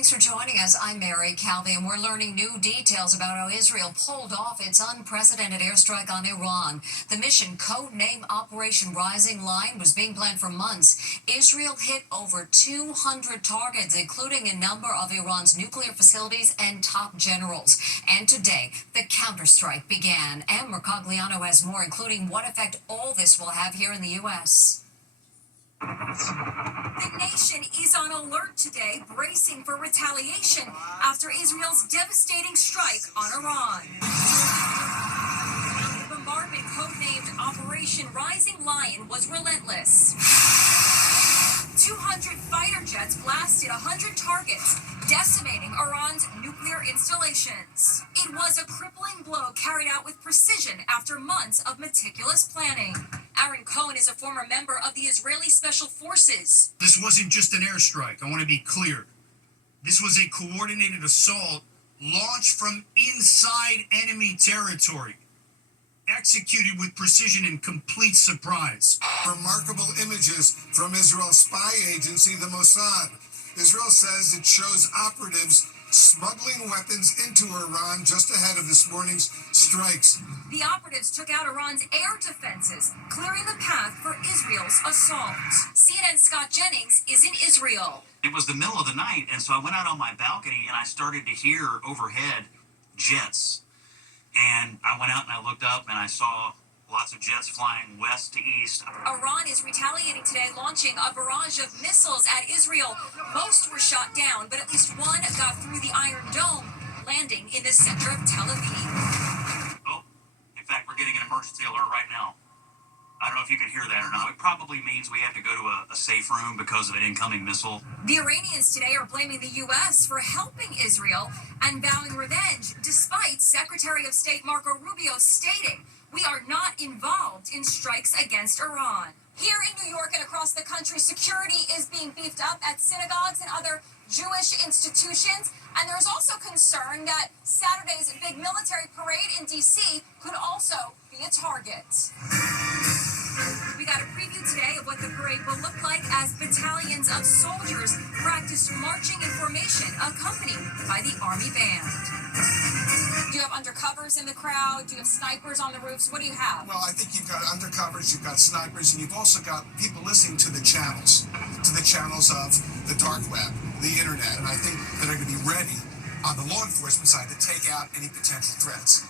Thanks for joining us. I'm Mary Calvi, and we're learning new details about how Israel pulled off its unprecedented airstrike on Iran. The mission, codenamed Operation Rising Lion, was being planned for months. Israel hit over 200 targets, including a number of Iran's nuclear facilities and top generals. And today, the counterstrike began. Ann Mercogliano has more, including what effect all this will have here in the U.S. The nation is on alert today, bracing for retaliation after Israel's devastating strike on Iran. The bombardment, codenamed Operation Rising Lion, was relentless. 200 fighter jets blasted 100 targets, decimating Iran's nuclear installations. It was a crippling blow carried out with precision after months of meticulous planning. Aaron Cohen is a former member of the Israeli Special Forces. This wasn't just an airstrike, I want to be clear. This was a coordinated assault launched from inside enemy territory, executed with precision and complete surprise. Remarkable images from Israel's spy agency, the Mossad. Israel says it shows operatives smuggling weapons into Iran just ahead of this morning's strikes. The operatives took out Iran's air defenses, clearing the path for Israel's assault. CNN's Scott Jennings is in Israel. It was the middle of the night, and so I went out on my balcony and I started to hear overhead jets. And I went out and I looked up and I saw lots of jets flying west to east. Iran is retaliating today, launching a barrage of missiles at Israel. Most were shot down, but at least one got through the Iron Dome, landing in the center of Tel Aviv. Oh, in fact, we're getting an emergency alert right now. I don't know if you can hear that or not. It probably means we have to go to a safe room because of an incoming missile. The Iranians today are blaming the U.S. for helping Israel and vowing revenge, despite Secretary of State Marco Rubio stating, "We are not involved in strikes against Iran." Here in New York and across the country, security is being beefed up at synagogues and other Jewish institutions. And there's also concern that Saturday's big military parade in D.C. could also be a target. We got a preview today of what the parade will look like as battalions of soldiers practice marching in formation, accompanied by the Army Band. Do you have undercovers in the crowd? Do you have snipers on the roofs? What do you have? Well, I think you've got undercovers, you've got snipers, and you've also got people listening to the channels of the dark web, the internet. And I think that are going to be ready on the law enforcement side to take out any potential threats.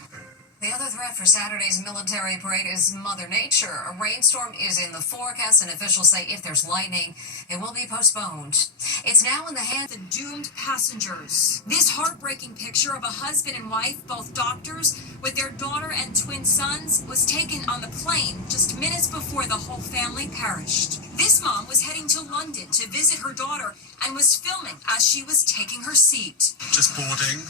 The other threat for Saturday's military parade is Mother Nature. A rainstorm is in the forecast, and officials say if there's lightning, it will be postponed. It's now in the hands of the doomed passengers. This heartbreaking picture of a husband and wife, both doctors, with their daughter and twin sons, was taken on the plane just minutes before the whole family perished. This mom was heading to London to visit her daughter and was filming as she was taking her seat. Just boarding.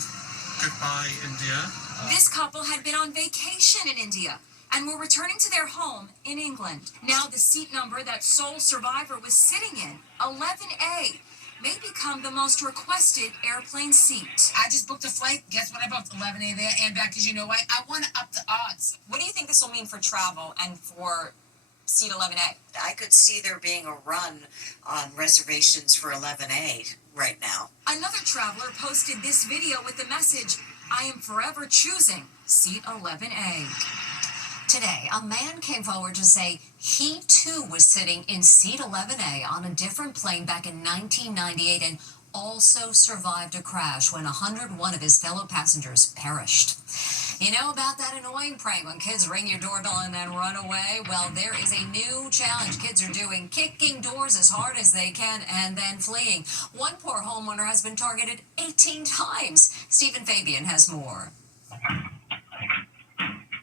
Goodbye, India. This couple had been on vacation in India and were returning to their home in England. Now the seat number that sole survivor was sitting in, 11A, may become the most requested airplane seat. I just booked a flight. Guess what? I booked 11A there and back because you know what? I want to up the odds. What do you think this will mean for travel and for seat 11A? I could see there being a run on reservations for 11A right now. Another traveler posted this video with the message, "I am forever choosing seat 11A." Today, a man came forward to say he too was sitting in seat 11A on a different plane back in 1998 and also survived a crash when 101 of his fellow passengers perished. You know about that annoying prank when kids ring your doorbell and then run away? Well, there is a new challenge kids are doing, kicking doors as hard as they can and then fleeing. One poor homeowner has been targeted 18 times. Stephen Fabian has more.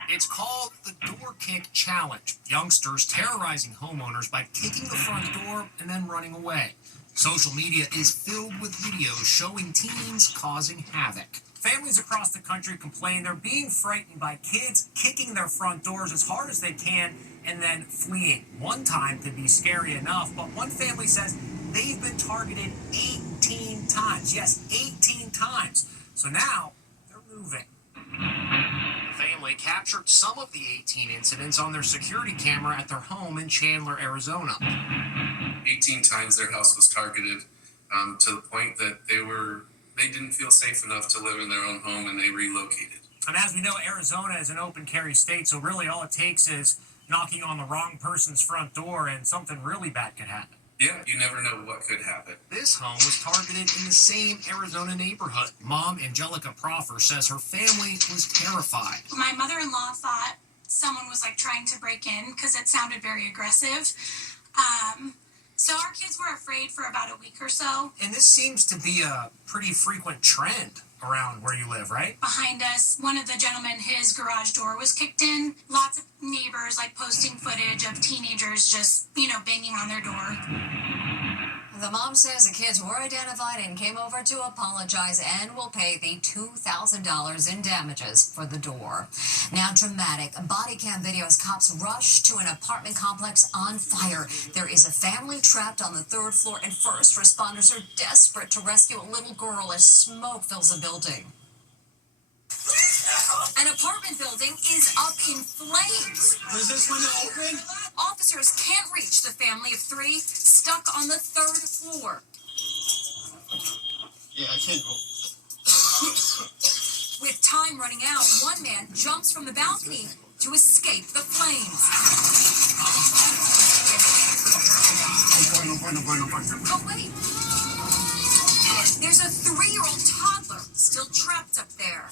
It's called the Door Kick Challenge. Youngsters terrorizing homeowners by kicking the front door and then running away. Social media is filled with videos showing teens causing havoc. Families across the country complain they're being frightened by kids kicking their front doors as hard as they can and then fleeing. One time could be scary enough, but one family says they've been targeted 18 times. Yes, 18 times. So now they're moving. The family captured some of the 18 incidents on their security camera at their home in Chandler, Arizona. 18 times their house was targeted. to the point that they didn't feel safe enough to live in their own home, and they relocated. And as we know, Arizona is an open carry state, so really all it takes is knocking on the wrong person's front door and something really bad could happen. Yeah, you never know what could happen. This home was targeted in the same Arizona neighborhood. Mom Angelica Proffer says her family was terrified. My mother-in-law thought someone was trying to break in because it sounded very aggressive. So our kids were afraid for about a week or so. And this seems to be a pretty frequent trend around where you live, right? Behind us, one of the gentlemen, his garage door was kicked in. Lots of neighbors posting footage of teenagers just, banging on their door. The mom says the kids were identified and came over to apologize and will pay the $2,000 in damages for the door. Now, dramatic body cam videos. Cops rush to an apartment complex on fire. There is a family trapped on the third floor, and first responders are desperate to rescue a little girl as smoke fills the building. An apartment building is up in flames. Is this window open? Officers can't reach the family of 3 stuck on the 3rd floor. Yeah, I can't go. With time running out, one man jumps from the balcony to escape the flames. Oh, wait. There's a 3-year-old toddler still trapped up there.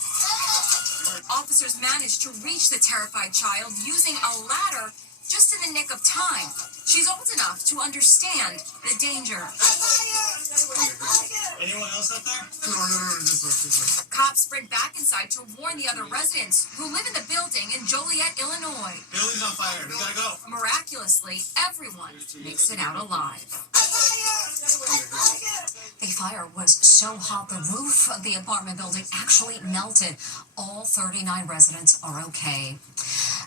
Officers managed to reach the terrified child using a ladder just in the nick of time. She's old enough to understand the danger. Anyone else up there? No, this way. Cops sprint back inside to warn the other residents who live in the building in Joliet, Illinois. Building's on fire. We gotta go. Miraculously, everyone makes it out alive. The fire was so hot the roof of the apartment building actually melted. All 39 residents are okay.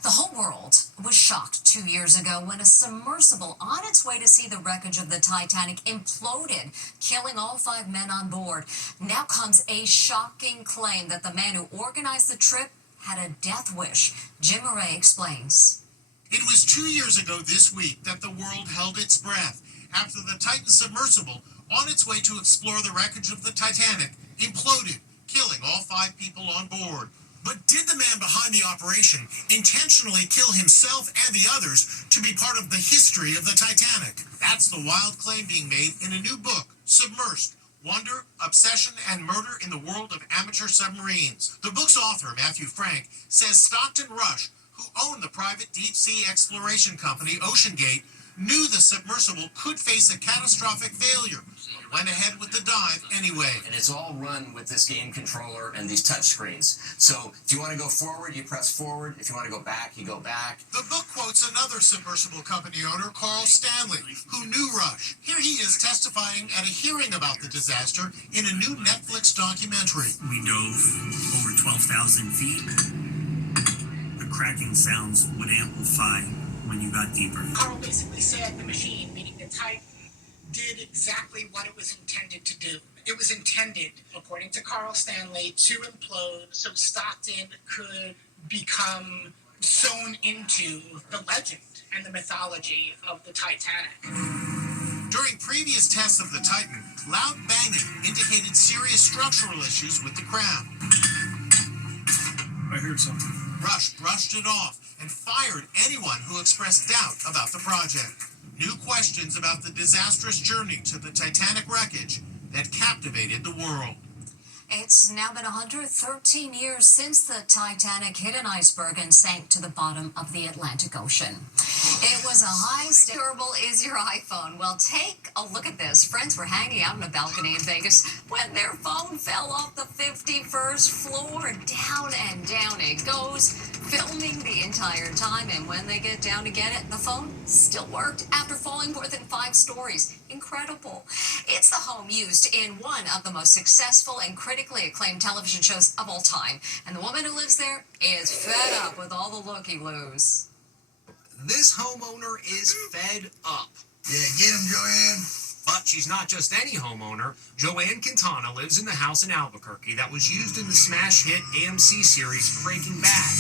The whole world was shocked 2 years ago when a submersible on its way to see the wreckage of the Titanic imploded, killing all 5 men on board. Now comes a shocking claim that the man who organized the trip had a death wish. Jim Murray explains. It was 2 years ago this week that the world held its breath after the Titan submersible, on its way to explore the wreckage of the Titanic, imploded, killing all 5 people on board. But did the man behind the operation intentionally kill himself and the others to be part of the history of the Titanic? That's the wild claim being made in a new book, Submersed: Wonder, Obsession, and Murder in the World of Amateur Submarines. The book's author, Matthew Frank, says Stockton Rush, who owned the private deep-sea exploration company OceanGate, knew the submersible could face a catastrophic failure, but went ahead with the dive anyway. And it's all run with this game controller and these touch screens. So if you want to go forward, you press forward. If you want to go back, you go back. The book quotes another submersible company owner, Carl Stanley, who knew Rush. Here he is testifying at a hearing about the disaster in a new Netflix documentary. We dove over 12,000 feet. The cracking sounds would amplify when you got deeper. Carl basically said the machine, meaning the Titan, did exactly what it was intended to do. It was intended, according to Carl Stanley, to implode so Stockton could become sewn into the legend and the mythology of the Titanic. During previous tests of the Titan, loud banging indicated serious structural issues with the crown. I heard something. Rush brushed it off and fired anyone who expressed doubt about the project. New questions about the disastrous journey to the Titanic wreckage that captivated the world. It's now been 113 years since the Titanic hit an iceberg and sank to the bottom of the Atlantic Ocean. It was a high durable is your iPhone. Well, take a look at this. Friends were hanging out on a balcony in Vegas when their phone fell off the 51st floor. Down and down it goes, filming the entire time. And when they get down to get it, the phone still worked after falling more than 5 stories. Incredible. It's the home used in one of the most successful and critically acclaimed television shows of all time. And the woman who lives there is fed up with all the looky-loos. This homeowner is fed up. Yeah, get him, Joanne. But she's not just any homeowner. Joanne Quintana lives in the house in Albuquerque that was used in the smash hit AMC series Breaking Bad.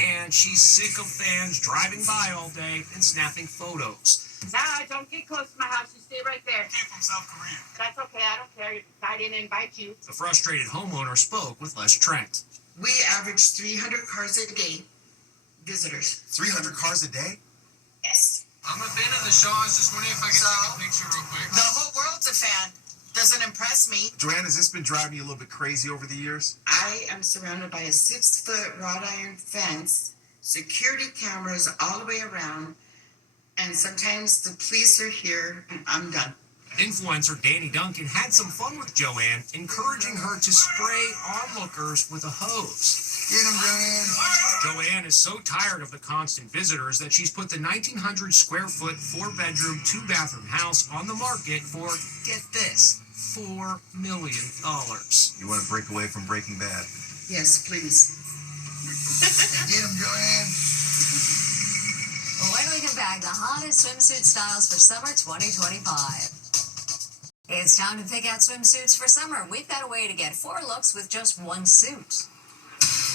And she's sick of fans driving by all day and snapping photos. Nah, don't get close to my house. You stay right there. Came from South Korea. That's okay. I don't care. I didn't invite you. The frustrated homeowner spoke with Les Trent. We average 300 cars a day, visitors. 300 cars a day? Yes. I'm a fan of the show. I was just wondering if I could take a picture real quick. The whole world's a fan. Doesn't impress me. Joanne, has this been driving you a little bit crazy over the years? I am surrounded by a 6-foot wrought iron fence, security cameras all the way around, and sometimes the police are here, and I'm done. Influencer Danny Duncan had some fun with Joanne, encouraging her to spray onlookers with a hose. Get him, Joanne. Joanne is so tired of the constant visitors that she's put the 1,900 square foot, 4-bedroom, 2-bathroom house on the market for, get this, $4 million. You want to break away from Breaking Bad? Yes, please. Get him, Joanne. When we come back, the hottest swimsuit styles for summer 2025. It's time to pick out swimsuits for summer. We've got a way to get 4 looks with just 1 suit.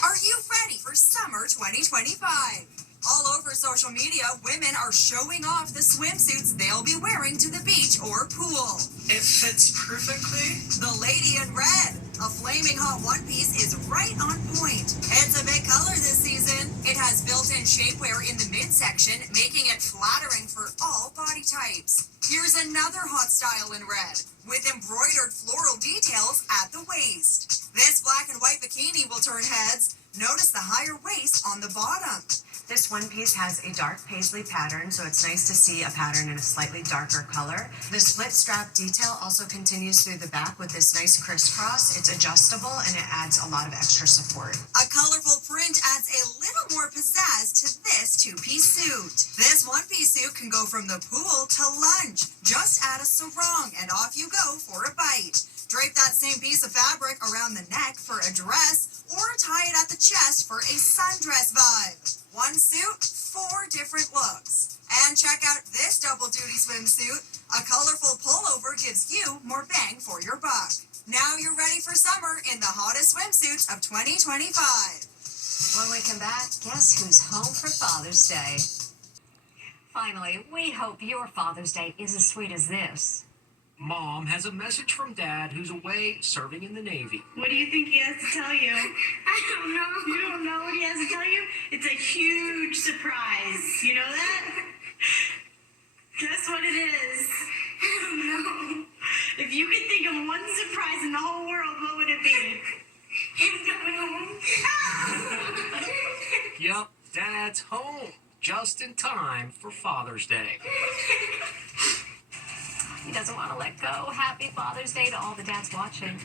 Are you ready for summer 2025? All over social media, women are showing off the swimsuits they'll be wearing to the beach or pool. It fits perfectly. The lady in red, a flaming hot one piece, is right on point. It's a big color this season. It has built-in shapewear in the midsection, making it flattering for all body types. Here's another hot style in red, with embroidered floral details at the waist. This black and white bikini will turn heads. Notice the higher waist on the bottom. This one piece has a dark paisley pattern, so it's nice to see a pattern in a slightly darker color. The split strap detail also continues through the back with this nice crisscross. It's adjustable and it adds a lot of extra support. A colorful print adds a little more pizzazz to this 2-piece suit. This 1-piece suit can go from the pool to lunch. Just add a sarong and off you go for a bite. Drape that same piece of fabric around the neck for a dress, or tie it at the chest for a sundress vibe. 1 suit, 4 different looks. And check out this double-duty swimsuit. A colorful pullover gives you more bang for your buck. Now you're ready for summer in the hottest swimsuits of 2025. When we come back, guess who's home for Father's Day? Finally, we hope your Father's Day is as sweet as this. Mom has a message from Dad who's away serving in the Navy. What do you think he has to tell you? I don't know. You don't know what he has to tell you? It's a huge surprise. You know that? Guess what it is? I don't know. If you could think of one surprise in the whole world, what would it be? He's coming home. Yup, Dad's home, just in time for Father's Day. He doesn't want to let go. Happy Father's Day to all the dads watching.